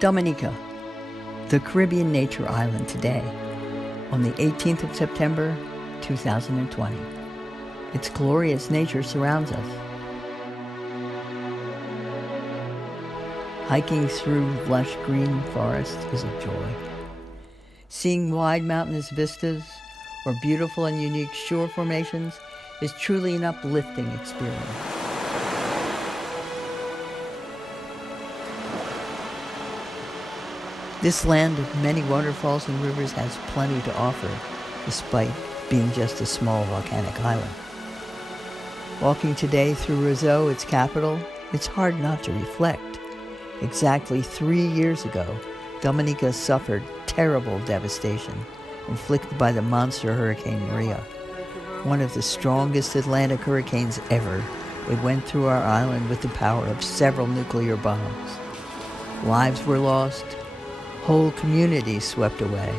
Dominica, the Caribbean nature island today, on the 18th of September, 2020. Its glorious nature surrounds us. Hiking through lush green forest is a joy. Seeing wide mountainous vistas or beautiful and unique shore formations is truly an uplifting experience. This land of many waterfalls and rivers has plenty to offer, despite being just a small volcanic island. Walking today through Roseau, its capital, it's hard not to reflect. Exactly 3 years ago, Dominica suffered terrible devastation inflicted by the monster Hurricane Maria. One of the strongest Atlantic hurricanes ever, it went through our island with the power of several nuclear bombs. Lives were lost, whole communities swept away,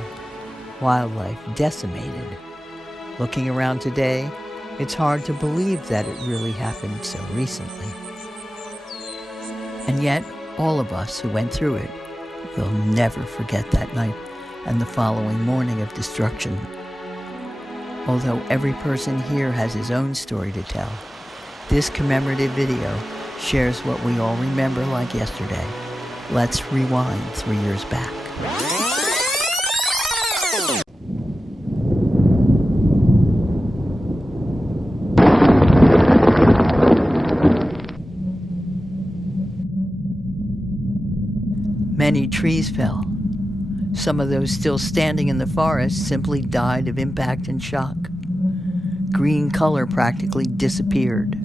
wildlife decimated. Looking around today, it's hard to believe that it really happened so recently. And yet, all of us who went through it will never forget that night and the following morning of destruction. Although every person here has his own story to tell, this commemorative video shares what we all remember like yesterday. Let's rewind 3 years back. Many trees fell. Some of those still standing in the forest simply died of impact and shock. Green color practically disappeared.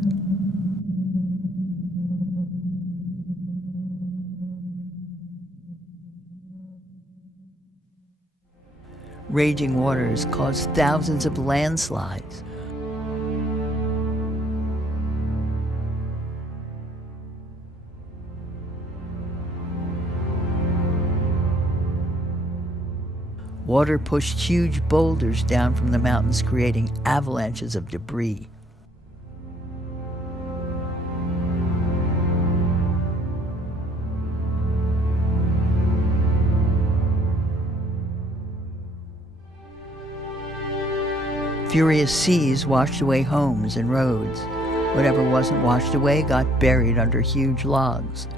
Raging waters caused thousands of landslides. Water pushed huge boulders down from the mountains, creating avalanches of debris. Furious seas washed away homes and roads. Whatever wasn't washed away got buried under huge logs.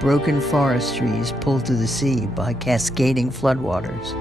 Broken forest trees pulled to the sea by cascading floodwaters.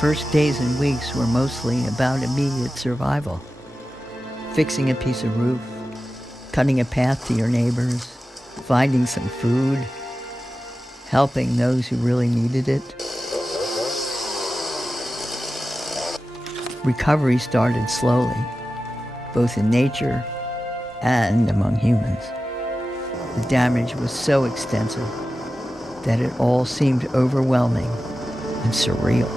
First days and weeks were mostly about immediate survival. Fixing a piece of roof, cutting a path to your neighbors, finding some food, helping those who really needed it. Recovery started slowly, both in nature and among humans. The damage was so extensive that it all seemed overwhelming and surreal.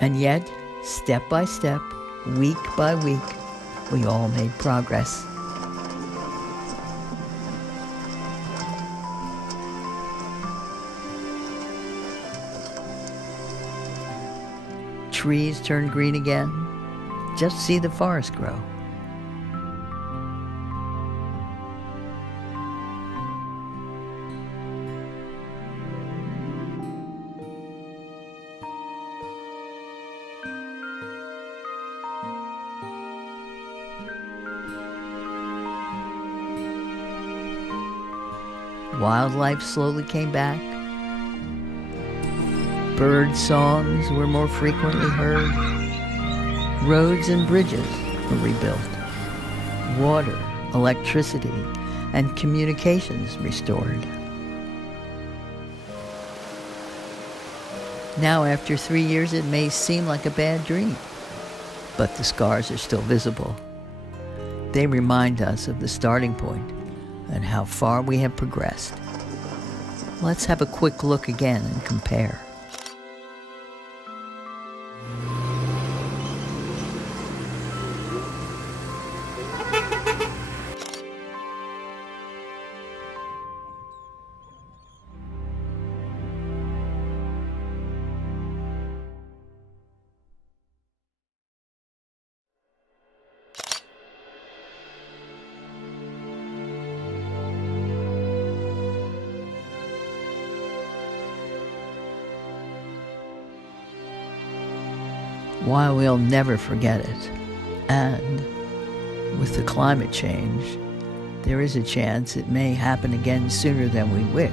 And yet, step by step, week by week, we all made progress. Trees turned green again. Just see the forest grow. Wildlife slowly came back. Bird songs were more frequently heard. Roads and bridges were rebuilt. Water, electricity, and communications restored. Now, after 3 years, it may seem like a bad dream, but the scars are still visible. They remind us of the starting point and how far we have progressed. Let's have a quick look again and compare. While we'll never forget it, and with the climate change, there is a chance it may happen again sooner than we wish.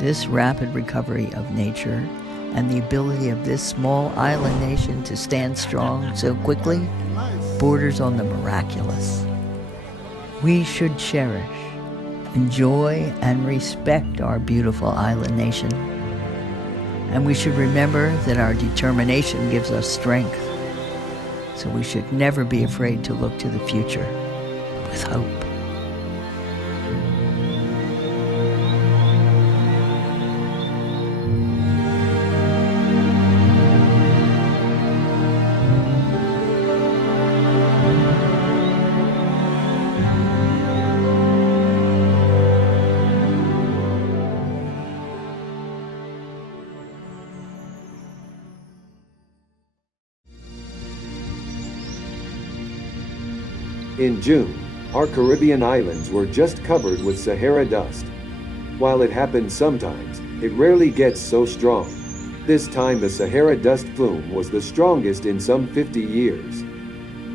This rapid recovery of nature and the ability of this small island nation to stand strong so quickly borders on the miraculous. We should cherish, enjoy, and respect our beautiful island nation. And we should remember that our determination gives us strength. So we should never be afraid to look to the future with hope. In June, our Caribbean islands were just covered with Sahara dust. While it happens sometimes, it rarely gets so strong. This time the Sahara dust plume was the strongest in some 50 years.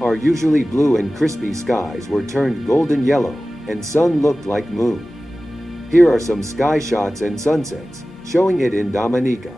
Our usually blue and crispy skies were turned golden yellow, and sun looked like moon. Here are some sky shots and sunsets, showing it in Dominica.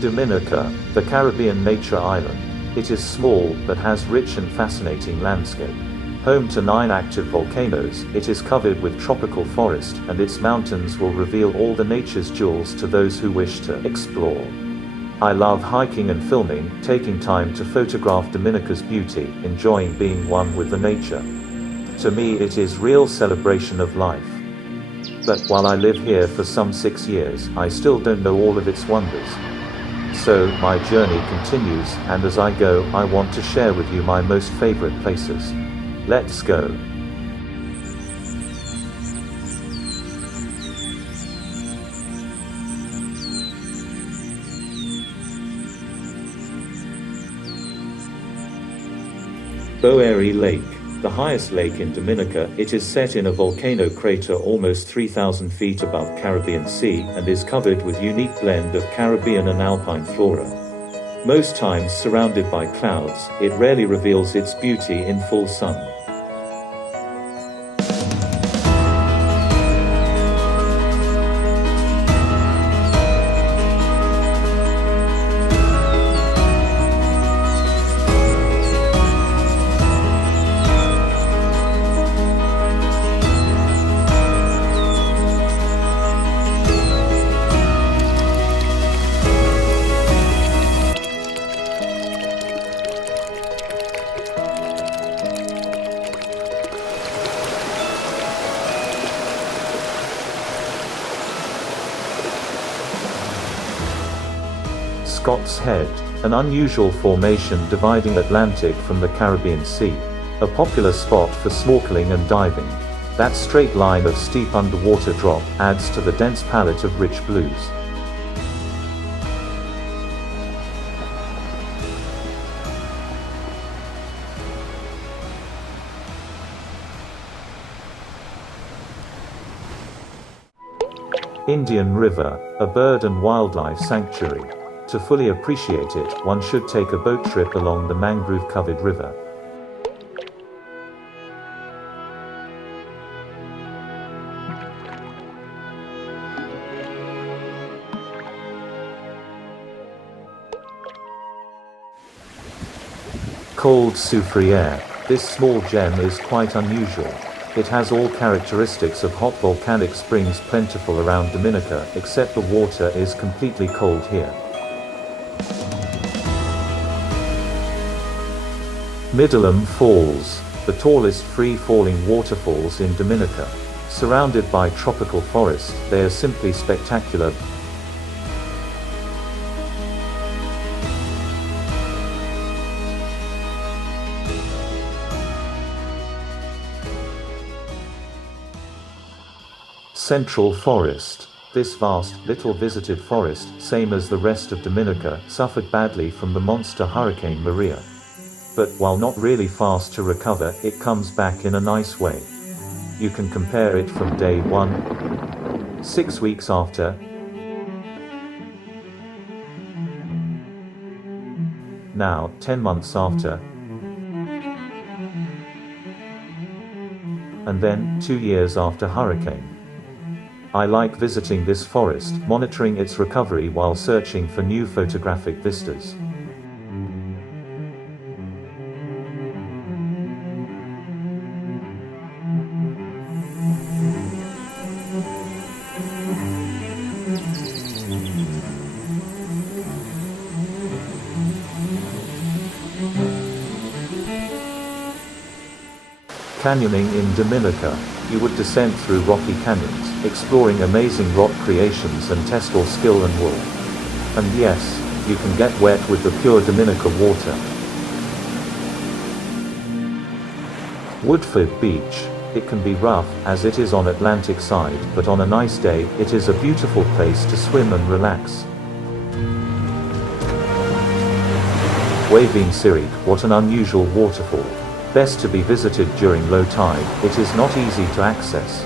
Dominica, the Caribbean nature island. It is small, but has rich and fascinating landscape. Home to 9 active volcanoes, it is covered with tropical forest, and its mountains will reveal all the nature's jewels to those who wish to explore. I love hiking and filming, taking time to photograph Dominica's beauty, enjoying being one with the nature. To me it is real celebration of life. But while I live here for some 6 years, I still don't know all of its wonders. So, my journey continues, and as I go, I want to share with you my most favorite places. Let's go. Boeri Lake, the highest lake in Dominica, it is set in a volcano crater almost 3,000 feet above Caribbean Sea and is covered with unique blend of Caribbean and alpine flora. Most times surrounded by clouds, it rarely reveals its beauty in full sun. Scott's Head, an unusual formation dividing Atlantic from the Caribbean Sea. A popular spot for snorkeling and diving. That straight line of steep underwater drop adds to the dense palette of rich blues. Indian River, a bird and wildlife sanctuary. To fully appreciate it, one should take a boat trip along the mangrove-covered river. Cold Soufriere. This small gem is quite unusual. It has all characteristics of hot volcanic springs plentiful around Dominica, except the water is completely cold here. Middelum Falls, the tallest free-falling waterfalls in Dominica. Surrounded by tropical forest, they are simply spectacular. Central Forest. This vast, little visited forest, same as the rest of Dominica, suffered badly from the monster Hurricane Maria. But while not really fast to recover, it comes back in a nice way. You can compare it from day 1, 6 weeks after, now 10 months after, and then 2 years after hurricane. I like visiting this forest, monitoring its recovery while searching for new photographic vistas. Canyoning in Dominica. You would descend through rocky canyons, exploring amazing rock creations and test your skill and will. And yes, you can get wet with the pure Dominica water. Woodford Beach. It can be rough, as it is on Atlantic side, but on a nice day, it is a beautiful place to swim and relax. Waving Sirig, what an unusual waterfall. Best to be visited during low tide, it is not easy to access.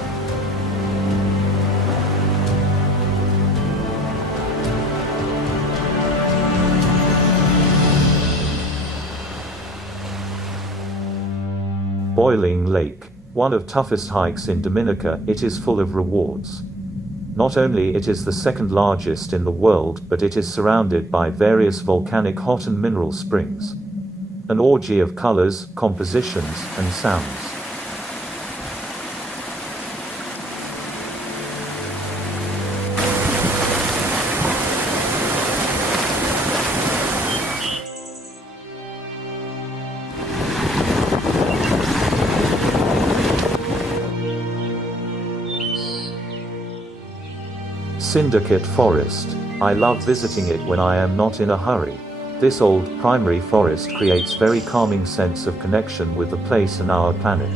Boiling Lake. One of toughest hikes in Dominica, it is full of rewards. Not only it is the second largest in the world, but it is surrounded by various volcanic hot and mineral springs. An orgy of colors, compositions, and sounds. Syndicate Forest. I love visiting it when I am not in a hurry. This old, primary forest creates very calming sense of connection with the place and our planet.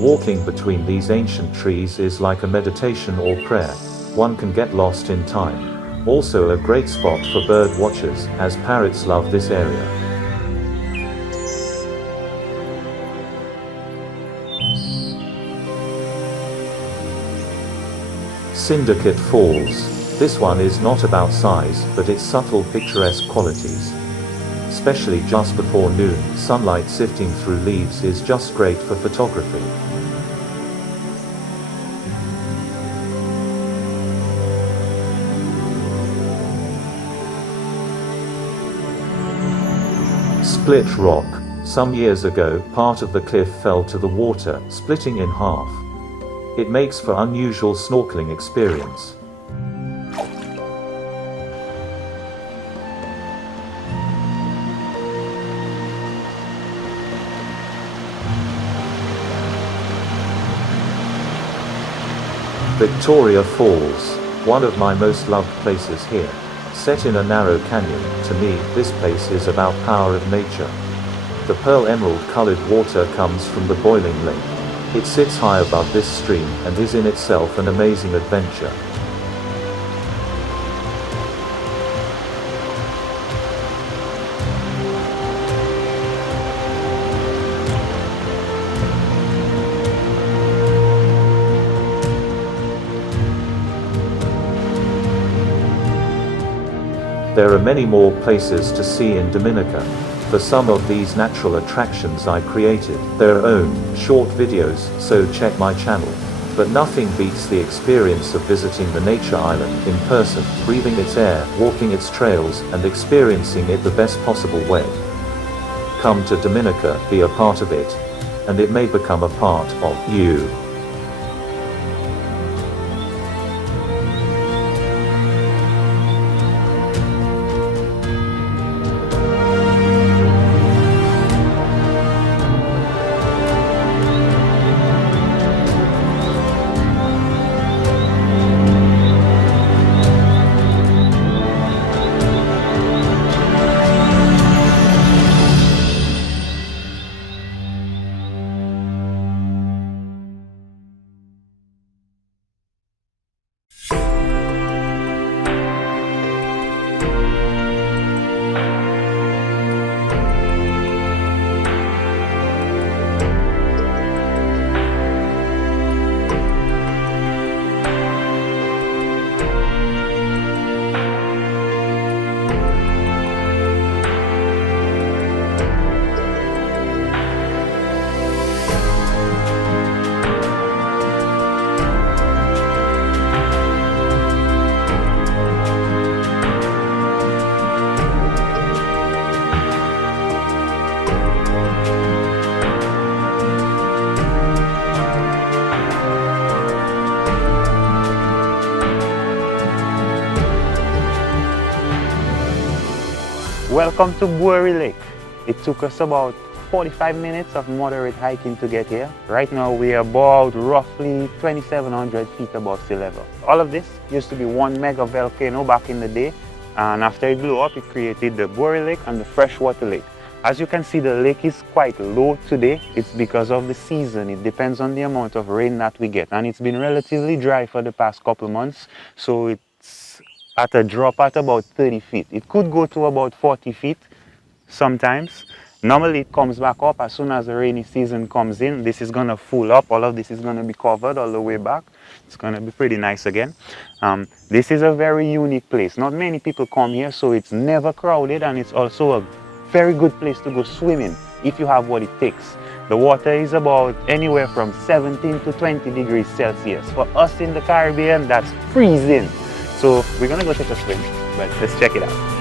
Walking between these ancient trees is like a meditation or prayer. One can get lost in time. Also a great spot for bird watchers, as parrots love this area. Syndicate Falls. This one is not about size, but its subtle picturesque qualities. Especially just before noon, sunlight sifting through leaves is just great for photography. Split Rock. Some years ago, part of the cliff fell to the water, splitting in half. It makes for unusual snorkeling experience. Victoria Falls, one of my most loved places here. Set in a narrow canyon, to me, this place is about power of nature. The pearl emerald colored water comes from the boiling lake. It sits high above this stream and is in itself an amazing adventure. There are many more places to see in Dominica. For some of these natural attractions I created their own short videos, so check my channel. But nothing beats the experience of visiting the nature island in person, breathing its air, walking its trails, and experiencing it the best possible way. Come to Dominica, be a part of it, and it may become a part of you. Welcome to Bowery Lake. It took us about 45 minutes of moderate hiking to get here. Right now we are about roughly 2,700 feet above sea level. All of this used to be one mega volcano back in the day, and after it blew up it created the Bowery Lake and the freshwater lake. As you can see, the lake is quite low today. It's because of the season. It depends on the amount of rain that we get, and it's been relatively dry for the past couple months, so it's at a drop at about 30 feet. It could go to about 40 feet sometimes. Normally it comes back up as soon as the rainy season comes in. This is going to full up. All of this is going to be covered all the way back. It's going to be pretty nice again. This is a very unique place. Not many people come here, so it's never crowded, and it's also a very good place to go swimming if you have what it takes. The water is about anywhere from 17 to 20 degrees Celsius. For us in the Caribbean, that's freezing. So we're gonna go take a swim, but let's check it out.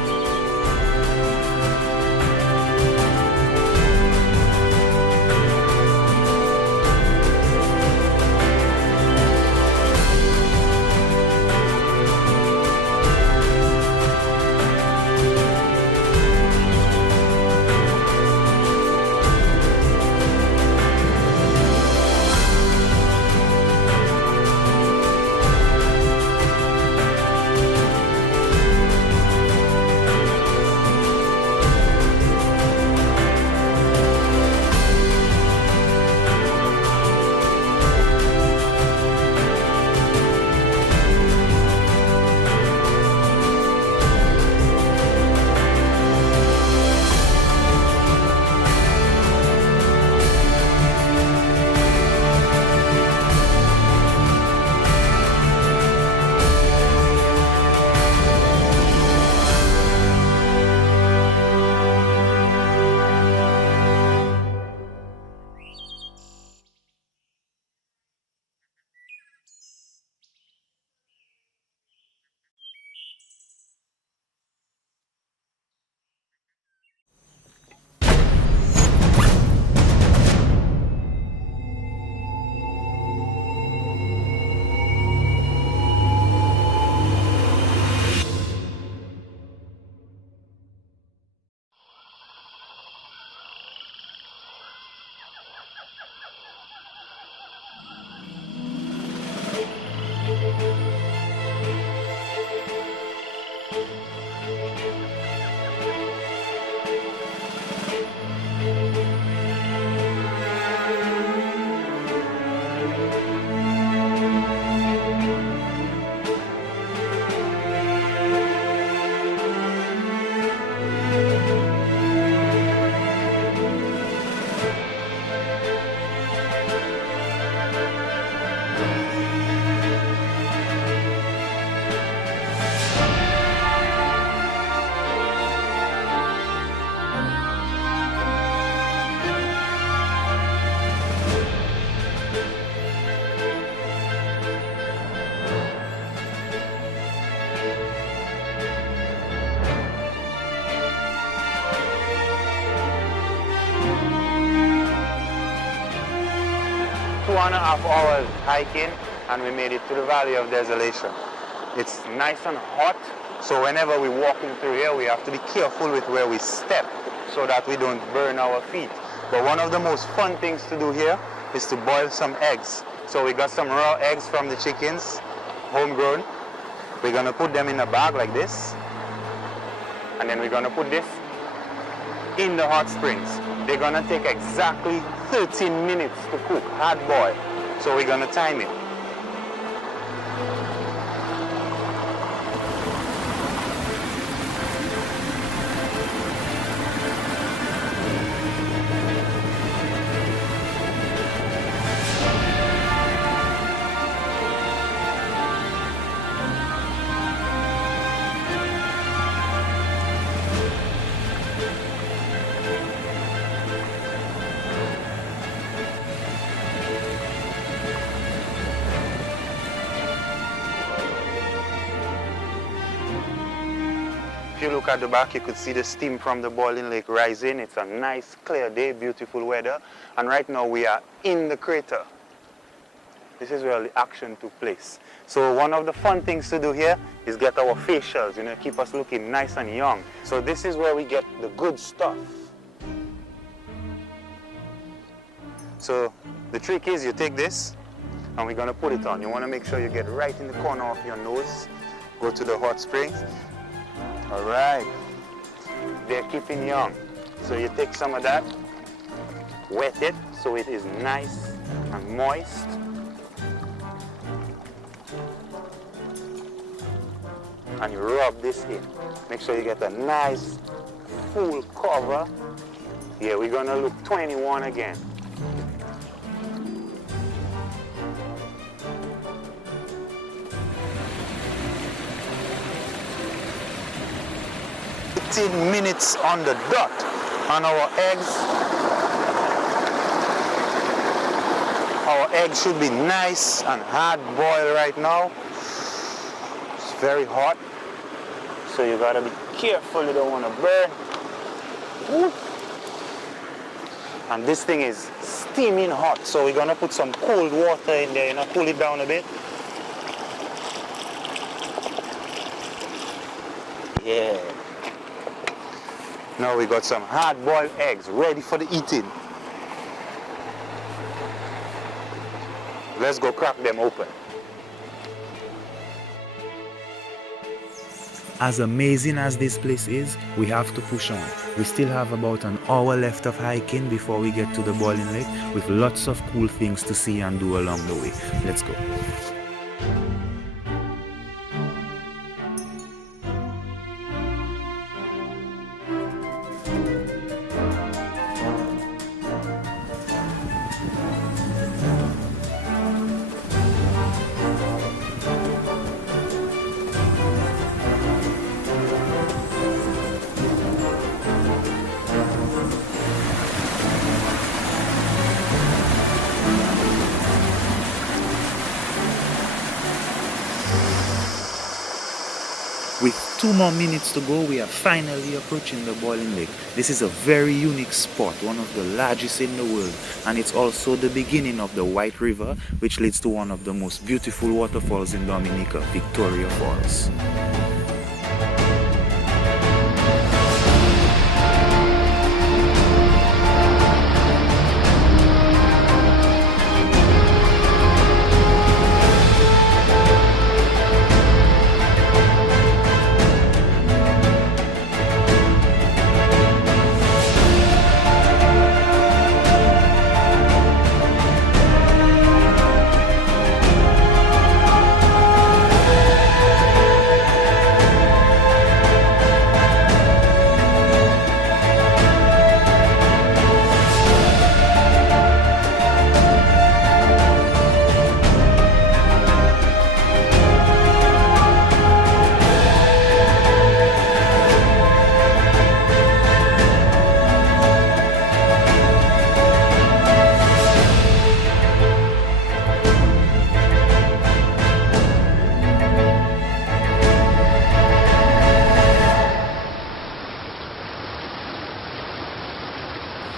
Two and a half hours hiking and we made it to the Valley of Desolation. It's nice and hot, so whenever we're walking through here, we have to be careful with where we step so that we don't burn our feet. But one of the most fun things to do here is to boil some eggs. So we got some raw eggs from the chickens, homegrown. We're gonna put them in a bag like this, and then we're gonna put this in the hot springs. They're gonna take exactly 13 minutes to cook, hard boil. So we're gonna time it. If you look at the back, you could see the steam from the boiling lake rising. It's a nice, clear day, beautiful weather. And right now we are in the crater. This is where the action took place. So one of the fun things to do here is get our facials, keep us looking nice and young. So this is where we get the good stuff. So the trick is you take this and we're gonna put it on. You wanna make sure you get right in the corner of your nose. Go to the hot springs. All right, they're keeping young. So you take some of that, wet it so it is nice and moist. And you rub this in. Make sure you get a nice full cover. Yeah, we're gonna look 21 again. Minutes on the dot on our eggs. Our egg should be nice and hard boiled right now. It's very hot, so you gotta be careful, you don't want to burn. Woo. And this thing is steaming hot, so we're gonna put some cold water in there, cool it down a bit. Yeah. Now we got some hard-boiled eggs ready for the eating. Let's go crack them open. As amazing as this place is, we have to push on. We still have about an hour left of hiking before we get to the boiling lake, with lots of cool things to see and do along the way. Let's go. With 2 more minutes to go, we are finally approaching the boiling lake. This is a very unique spot, one of the largest in the world, and it's also the beginning of the White River, which leads to one of the most beautiful waterfalls in Dominica, Victoria Falls.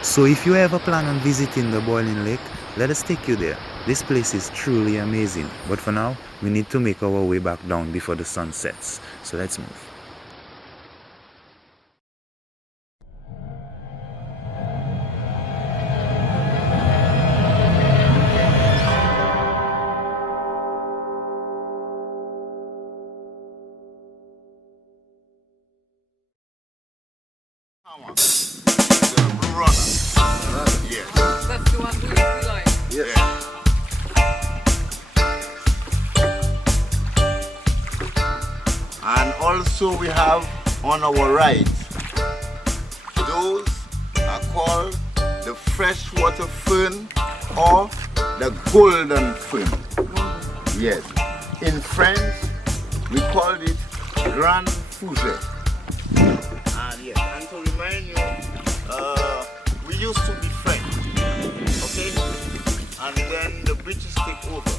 So if you ever plan on visiting the boiling lake, let us take you there. This place is truly amazing, but for now, we need to make our way back down before the sun sets. So let's move. That's the one we like. Yes. And also we have on our right, those are called the freshwater fern or the golden fern. Yes. In French, we call it grand fougère. And yes, and to remind you, we used to be French, okay? And then the British take over.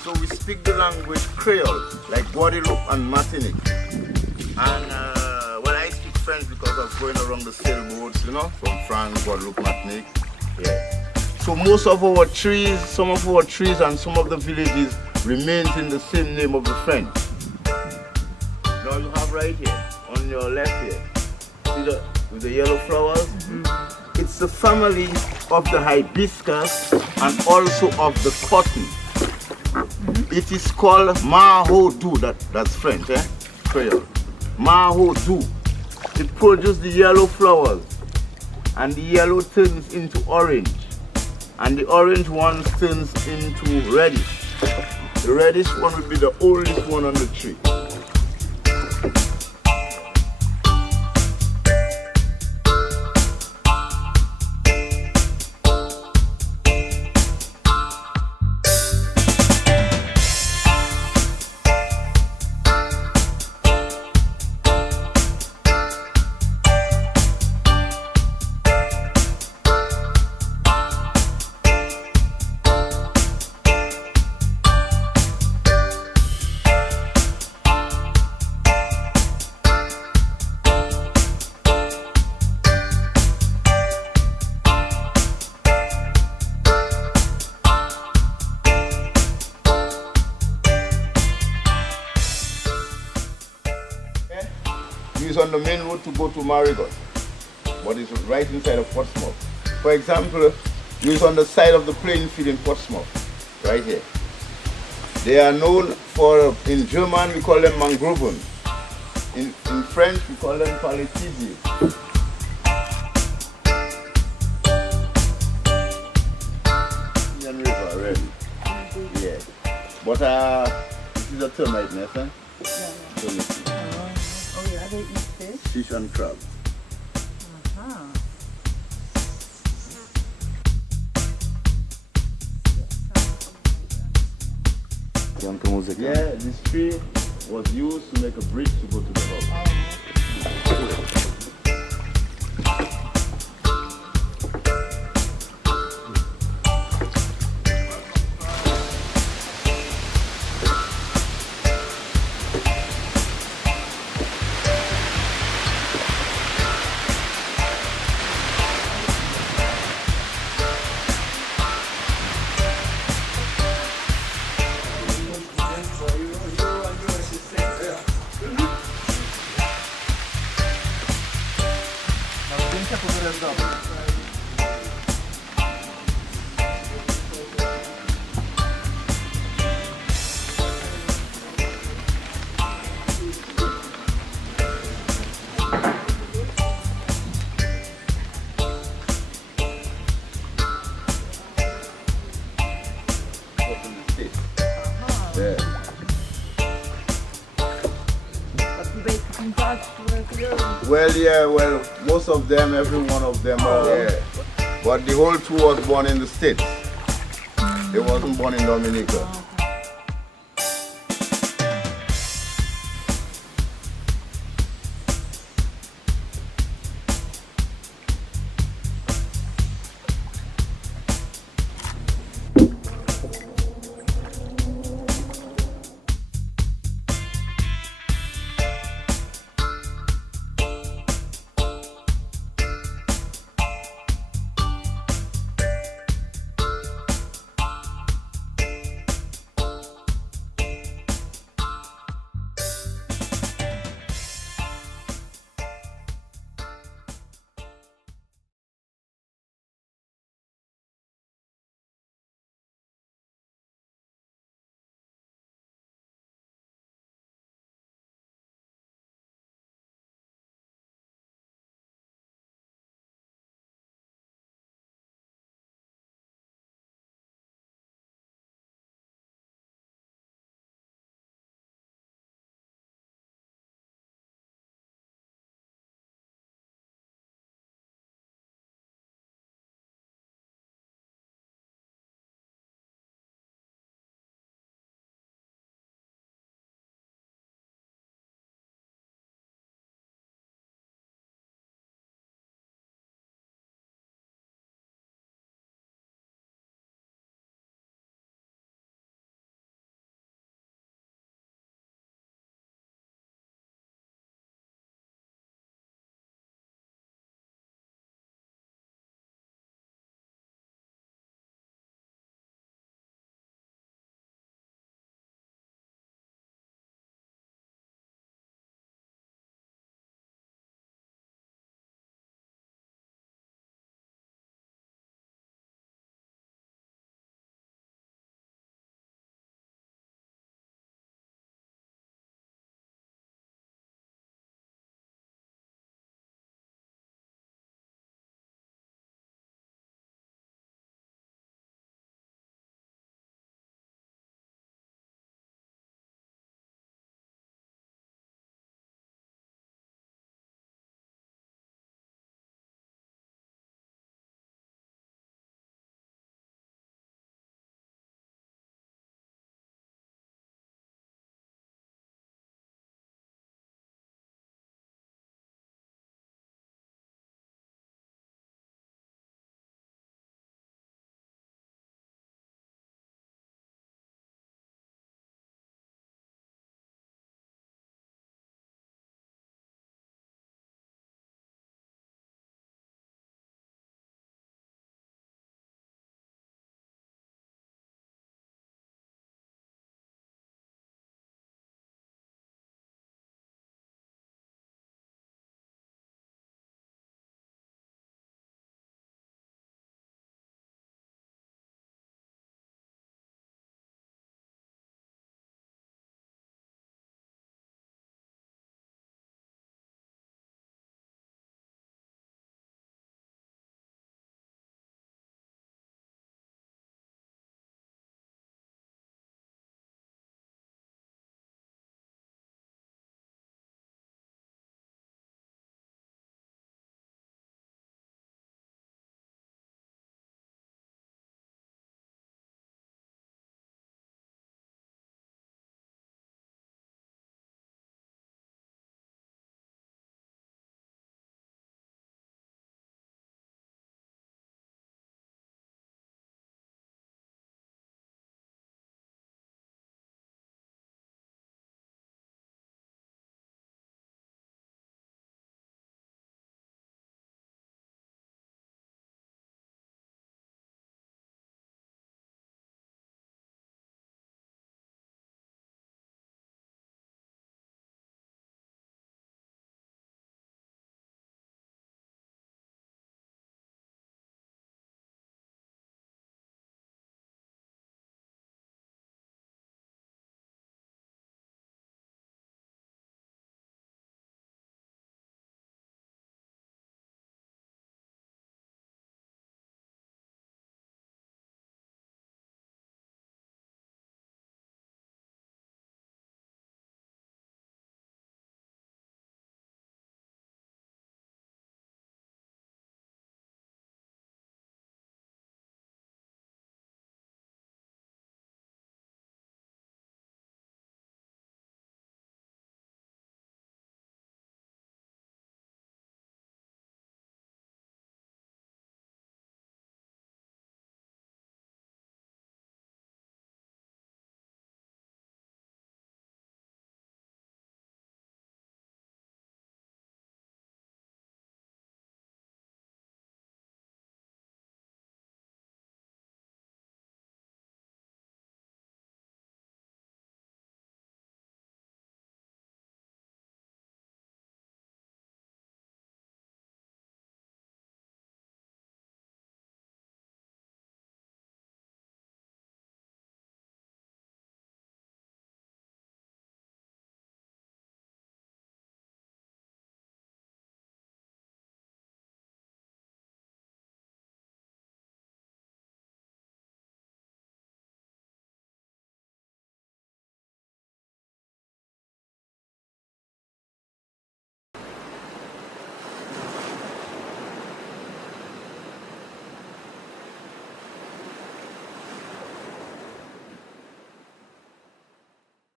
So we speak the language Creole, like Guadeloupe and Martinique. And well, I speak French because of going around the sailboats, from France, Guadeloupe, Martinique. Yeah. So most of our trees, some of our trees and some of the villages remains in the same name of the French. Now you have right here, on your left here, see with the yellow flowers? It's the family of the hibiscus and also of the cotton. It is called mahoudou, that's French, Creole. Mahoudou. It produces the yellow flowers, and the yellow turns into orange, and the orange one turns into reddish. The reddish one would be the oldest one on the tree. is on the main road to go to Marigot, but it's right inside of Portsmouth. For example, you is on the side of the playing field in Portsmouth, right here. They are known for, in German we call them mangroven. In French we call them palétuviers. Indian River, really. Yeah. But this is a termite nest, huh? Oh yeah, they eat fish. Fish and crab. Uh-huh. Yeah, this tree was used to make a bridge to go to the hub. Yeah. Well, most of them, every one of them are. Yeah. But the whole two was born in the States. They wasn't born in Dominica.